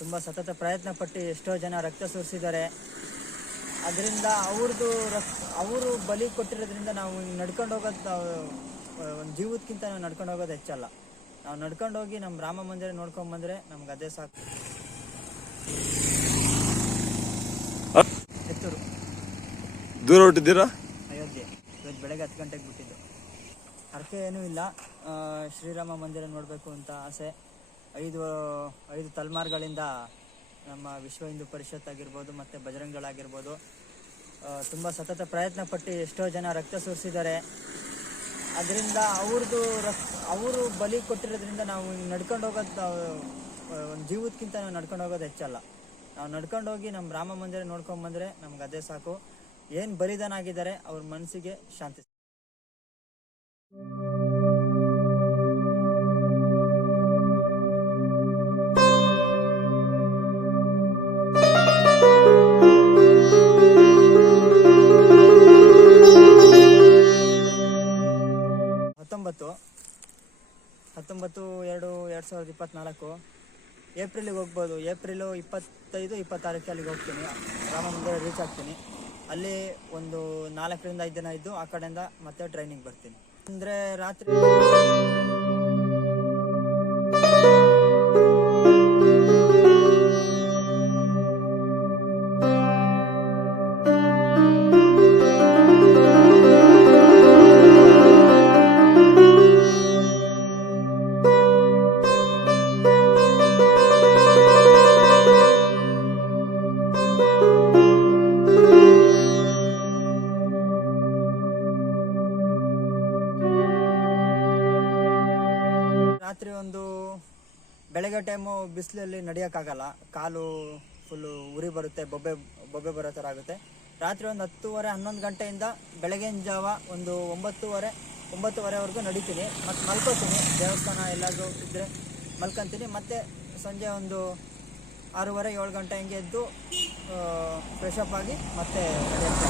ತುಂಬ ಸತತ ಪ್ರಯತ್ನ ಪಟ್ಟು ಎಷ್ಟೋ ಜನ ರಕ್ತ ಸುರಿಸಿದ್ದಾರೆ. ಅದರಿಂದ ಅವರು ಬಲಿ ಕೊಟ್ಟಿರೋದ್ರಿಂದ ನಾವು ನಡ್ಕೊಂಡು ಹೋಗೋದು ಒಂದು ಜೀವಕ್ಕಿಂತ ನಾವು ನಡ್ಕೊಂಡು ಹೋಗೋದು ಹೆಚ್ಚಲ್ಲ. ನಾವು ನಡ್ಕೊಂಡು ಹೋಗಿ ನಮ್ಮ ರಾಮ ಮಂದಿರ ನೋಡ್ಕೊಂಬಂದ್ರೆ ನಮ್ಗೆ ಅದೇ ಸಾಕು. ಹೆತ್ತೂರು ದೂರ ಹೊಟ್ಟಿದ್ದೀರಾ? ಅಯೋಧ್ಯೆ. ಇವತ್ತು ಬೆಳಗ್ಗೆ 10 ಗಂಟೆಗೆ ಬಿಟ್ಟಿದ್ದು. ಹರಕೆ ಏನೂ ಇಲ್ಲ, ಶ್ರೀರಾಮ ಮಂದಿರ ನೋಡಬೇಕು ಅಂತ ಆಸೆ. ಐದು ತಲೆಮಾರುಗಳಿಂದ ನಮ್ಮ ವಿಶ್ವ ಹಿಂದೂ ಪರಿಷತ್ ಆಗಿರ್ಬೋದು ಮತ್ತು ಬಜರಂಗಳಾಗಿರ್ಬೋದು ತುಂಬ ಸತತ ಪ್ರಯತ್ನ ಪಟ್ಟು ಎಷ್ಟೋ ಜನ ರಕ್ತ ಸುರಿಸಿದ್ದಾರೆ. ಅದರಿಂದ ಅವರು ಬಲಿ ಕೊಟ್ಟಿರೋದ್ರಿಂದ ನಾವು ನಡ್ಕೊಂಡು ಹೋಗೋದು ಒಂದು ಜೀವಕ್ಕಿಂತ ನಾವು ನಡ್ಕೊಂಡು ಹೋಗೋದು ಹೆಚ್ಚಲ್ಲ. ನಾವು ನಡ್ಕೊಂಡು ಹೋಗಿ ನಮ್ಮ ರಾಮ ಮಂದಿರ ನೋಡ್ಕೊಂಬಂದ್ರೆ ನಮ್ಗೆ ಅದೇ ಸಾಕು. ಏನು ಬಲಿದಾನ ಆಗಿದ್ದಾರೆ ಅವ್ರ ಮನಸ್ಸಿಗೆ ಶಾಂತಿ. ಹತ್ತೊಂಬತ್ತು 2/2024 ಏಪ್ರಿಲಿಗೆ ಹೋಗ್ಬೋದು. ಏಪ್ರಿಲು 25-26 ಅಲ್ಲಿಗೆ ಹೋಗ್ತೀನಿ. ರಾಮ ಮಂದಿರ ರೀಚ್ ಆಗ್ತೀನಿ. ಅಲ್ಲಿ ಒಂದು 4 ರಿಂದ 5 ದಿನ ಇದ್ದು ಆ ಕಡೆಯಿಂದ ಮತ್ತೆ ಟ್ರೈನಿಂಗ್ ಬರ್ತೀನಿ. ಅಂದರೆ ರಾತ್ರಿ ಒಂದು ಬೆಳಗ್ಗೆ ಟೈಮು ಬಿಸಿಲಲ್ಲಿ ನಡೆಯೋಕ್ಕಾಗಲ್ಲ. ಕಾಲು ಫುಲ್ಲು ಉರಿ ಬರುತ್ತೆ, ಬೊಬ್ಬೆ ಬರೋ ಥರ ಆಗುತ್ತೆ. ರಾತ್ರಿ ಒಂದು 10:30-11 ಗಂಟೆಯಿಂದ ಬೆಳಗಿನ ಜಾವ ಒಂದು 9:30ವರೆಗೂ ನಡಿತೀನಿ. ಮತ್ತು ಮಲ್ಕೋತೀನಿ. ದೇವಸ್ಥಾನ ಎಲ್ಲಾದರೂ ಇದ್ದರೆ ಮಲ್ಕೊತೀನಿ. ಮತ್ತು ಸಂಜೆ ಒಂದು 6:30-7 ಗಂಟೆ ಹಿಂಗೆ ಎದ್ದು ಫ್ರೆಶಪ್ ಆಗಿ ಮತ್ತೆ ನಡೆಯುತ್ತೆ.